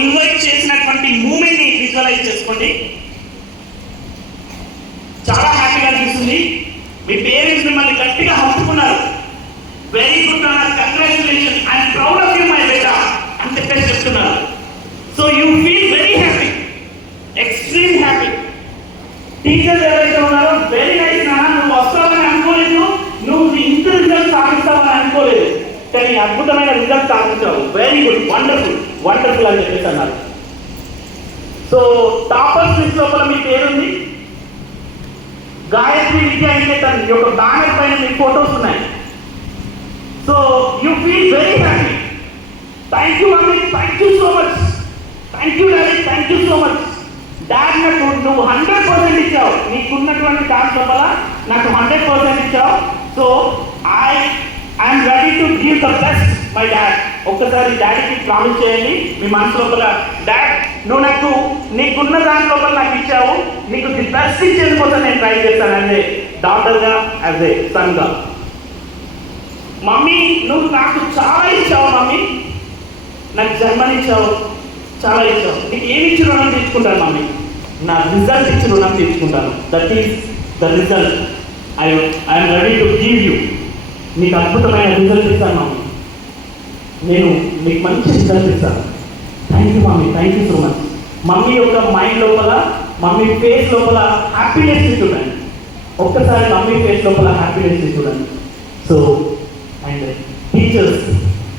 Invite చేసినటువంటి మూమెంట్ని visualise చేసుకోండి. చాలా హ్యాపీగా అనిపిస్తుంది. మీ పేరెంట్స్ మిమ్మల్ని గట్టిగా హత్తుకున్నారు. వెరీ గుడ్ అన్నారు congratulation I'm proud of you my beta అని చెప్పేసి చెప్తున్నారు. So you feel very happy extreme happy teachers ఎవరైతే ఉన్నారో వెరీ నైస్ నాన్న నువ్వు వస్తావని అనుకోలేదు. నువ్వు ఇంత రిజల్ట్ సాధిస్తావని అనుకోలేదు. కానీ అద్భుతమైన రిజల్ట్ సాధించావు. వెరీ గుడ్ వండర్ఫుల్ వండర్ఫుల్ అని చెప్పేసి అన్నారు. సో టాపర్స్ లిస్ట్ లోపల మీ పేరుంది. గాయత్రి విద్యా నికేతన్ యొక్క బ్యానర్ పైన మీ ఫోటోస్ ఉన్నాయి. So you feel very happy. Thank you mummy thank you so much. Thank you daddy thank you so much. Dad నాకు నువ్వు హండ్రెడ్ పర్సెంట్ ఇచ్చావు. నీకున్నటువంటి టాస్క్ లోపల నాకు హండ్రెడ్ పర్సెంట్ ఇచ్చావు. So I I'm ready to give the best my dad. ఒక్కసారి డాడీకి promise చేయండి మీ మనసు లోపల డాడ్ నువ్వు నాకు నీకున్న దాని లోపల నాకు ఇచ్చావు నీకు ది బెస్ట్ కోసం నేను ట్రై చేస్తాను అదే డాక్టర్గా అదే సన్గా మమ్మీ నువ్వు నాకు చాలా ఇచ్చావు మమ్మీ. నాకు జన్మనిచ్చావు చాలా ఇచ్చావు. నీకు ఏమి ఇచ్చి రుణం తీసుకుంటాను మమ్మీ? నా రిజల్ట్ ఇచ్చి రుణం తీసుకుంటాను that is the result I I'm ready to give you నీకు అద్భుతమైన రిజల్ట్ ఇస్తాను మమ్మీ. నేను మీకు మంచి రిజల్ట్ ఇస్తాను. Thank you mummy thank you so much mummy యొక్క మైండ్ లోపల మమ్మీ ఫేస్ లోపల హ్యాపీనెస్ చూడండి. ఒక్కసారి మమ్మీ ఫేస్ లోపల హ్యాపీనెస్ చూడండి. సో అండ్ టీచర్స్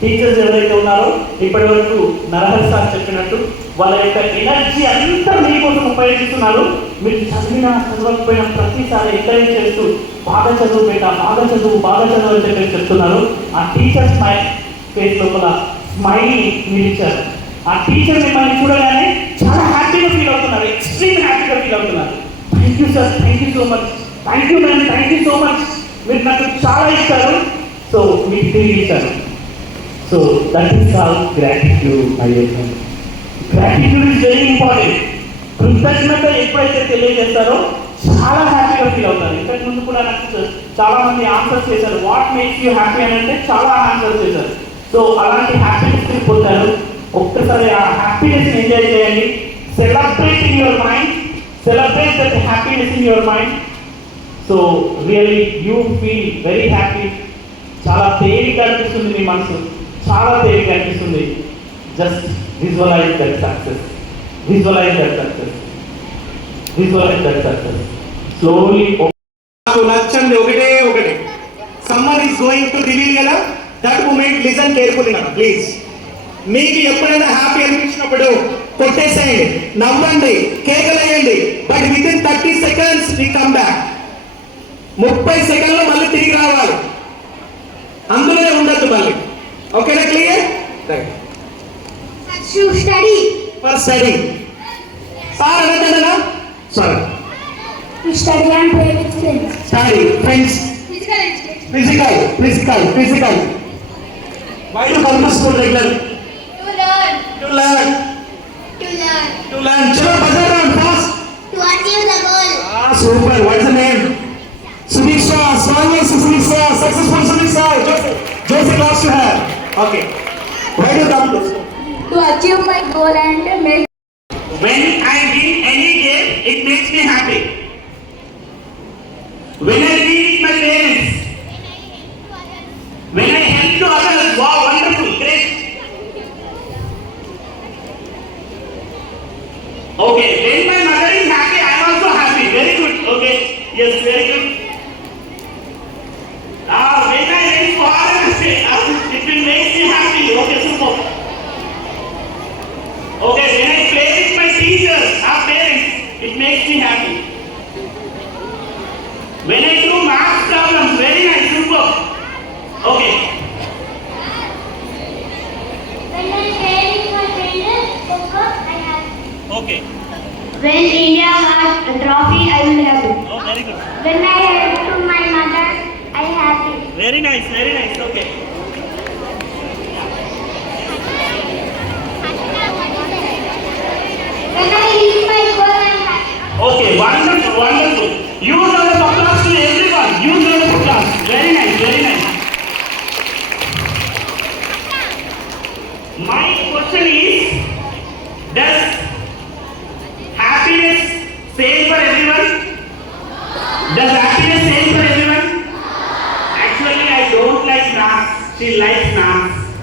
టీచర్స్ ఎవరైతే ఉన్నారో ఇప్పటి వరకు నరహరి సార్ చెప్పినట్టు వాళ్ళ యొక్క ఎనర్జీ అంతా మీకోసం ఉపయోగిస్తున్నారు. మీరు చదివిన చదవకపోయిన ప్రతిసారి ఎంకరేజ్ చేస్తూ బాగా చదువు బేట బాగా చదువు బాగా చదువు అని చెప్పి చెప్తున్నారు. ఆ టీచర్స్ మై ఫేస్ లోపల స్మైల్ మీరు ఇచ్చారు ఆ టీచర్ మిమ్మల్ని చూడగానే చాలా హ్యాపీగా ఫీల్ అవుతున్నారు ఎక్స్ట్రీమ్ హ్యాపీగా ఫీల్ అవుతున్నారు. Thank you sir thank you so much thank you ma'am thank you so much మీరు నాకు చాలా ఇచ్చారు. సో మీకు తిరిగి ఇచ్చారు. So that is all gratitude my gratitude is very important కృతజ్ఞత ఎప్పుడైతే తెలియజేస్తారో చాలా హ్యాపీగా ఫీల్ అవుతారు. ఇంతకు ముందు కూడా నాకు చాలా మంది ఆన్సర్స్ చేశారు. వాట్ మేక్స్ యూ హ్యాపీ అని అంటే చాలా ఆన్సర్స్ చేశారు. సో అలాంటి హ్యాపీనెస్ని పొందారు. ఒక్కసారి ఆ హ్యాపీనెస్ ఎంజాయ్ చేయండి. Celebrate in your mind celebrate that happiness in your mind so really you feel very happy చాలా తేలిక అనిపిస్తుంది మీ మనసు. చాలా తేలిక అనిపిస్తుంది. Just visualize that success visualize that success visualize that success slowly నాకు నచ్చండి ఒకటే ఒకటి. Summer is going to reveal కదా దట్ మూమెంట్ లిసన్ కేర్ఫుల్లీ నా ప్లీజ్ మీకు ఎప్పుడైనా హ్యాపీ అనిపించినప్పుడు కొట్టేసేయండి నవ్వండి కేకలేయండి but within thirty seconds me come back ముప్పై సెకండ్లో మళ్ళీ తిరిగి రావాలి. అందులోనే ఉండద్దు మళ్ళీ. ఓకేనా clear study. For study sir అనద్దనా sorry. Study friends Physical education. Physical physical Why you come to school regularly? To learn. To learn. To learn. To learn. Chalo, buzzer round fast. To achieve the goal. Ah, super. What's the name? Sumiksha. Small name Sumiksha. Successful Sumiksha. Joseph. Joseph class to her. Okay. Why do you come to school? To achieve my goal and make. When Okay, when I play with my teachers, our parents, it makes me happy. nice, very nice, okay. Okay, wonderful, wonderful. You know the applause to everyone. You know the applause. Very nice, very nice. My question is, does happiness same for everyone? Does She likes maths.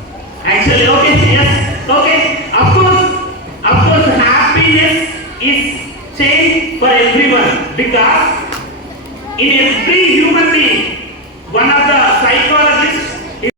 Actually, okay, yes, okay. Of course, of course, happiness is same for everyone because in every human being, one of the psychologists